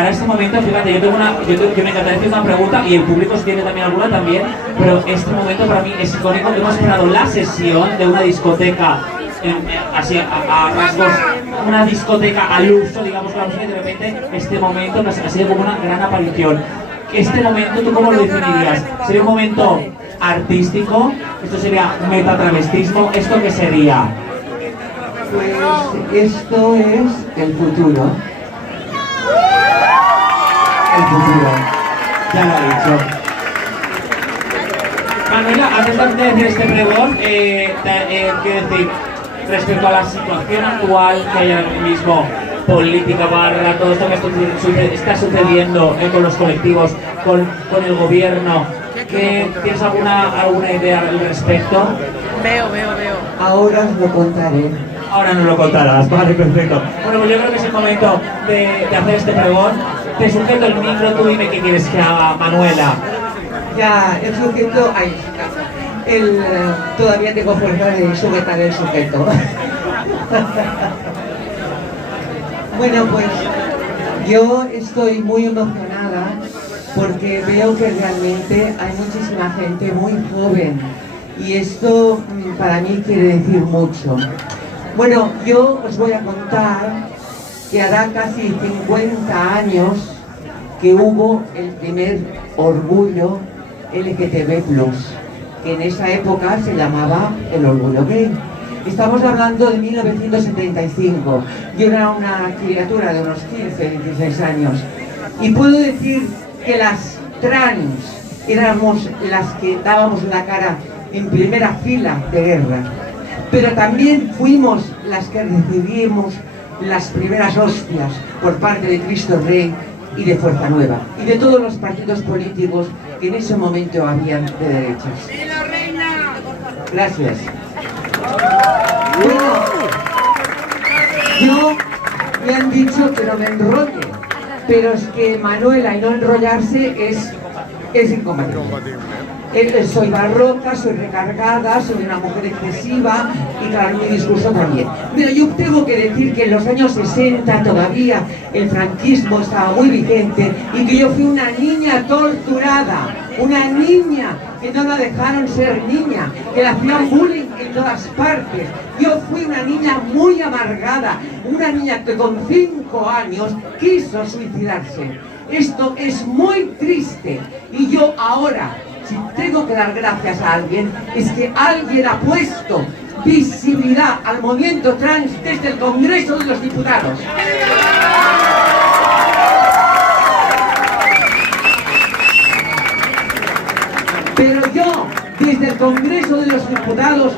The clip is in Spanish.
Para este momento, fíjate, yo me encantaría hacer una pregunta y el público si tiene también alguna también, pero este momento para mí es icónico. Hemos esperado la sesión de una discoteca, así a rasgos, una discoteca al uso, digamos, la música, y de repente este momento ha sido como una gran aparición. Este momento, ¿tú cómo lo definirías? ¿Sería un momento artístico? ¿Esto sería metatravestismo? ¿Esto qué sería? Pues esto es el futuro. El futuro, ya lo he dicho. Manuela, antes de decir este pregón, quiero decir, respecto a la situación actual que hay ahora mismo, política barra, todo esto que está sucediendo con los colectivos, con el gobierno, ¿tienes alguna idea al respecto? Veo. Ahora os lo contaré. Ahora no lo contarás, vale, perfecto. Bueno, pues yo creo que es el momento de hacer este pregón. Te sujeto el micro, tú dime qué quieres que haga, Manuela. Ya, el sujeto, todavía tengo fuerza de sujetar el sujeto. Bueno, pues yo estoy muy emocionada porque veo que realmente hay muchísima gente muy joven y esto para mí quiere decir mucho. Bueno, yo os voy a contar que hará casi 50 años que hubo el primer orgullo LGTB+, que en esa época se llamaba el orgullo gay. Estamos hablando de 1975. Yo era una criatura de unos 15, 16 años. Y puedo decir que las trans éramos las que dábamos la cara en primera fila de guerra. Pero también fuimos las que recibimos las primeras hostias por parte de Cristo Rey y de Fuerza Nueva y de todos los partidos políticos que en ese momento habían de derechas. Gracias. Bueno, yo me han dicho que no me enrolle, pero es que Manuela y no enrollarse es incompatible. Soy barroca, soy recargada, soy una mujer excesiva y claro, mi discurso también. Pero yo tengo que decir que en los años 60 todavía el franquismo estaba muy vigente y que yo fui una niña torturada, una niña que no la dejaron ser niña, que la hacían bullying en todas partes. Yo fui una niña muy amargada, una niña que con 5 años quiso suicidarse. Esto es muy triste y yo ahora, si tengo que dar gracias a alguien, es que alguien ha puesto visibilidad al movimiento trans desde el Congreso de los Diputados. Pero yo, desde el Congreso de los Diputados,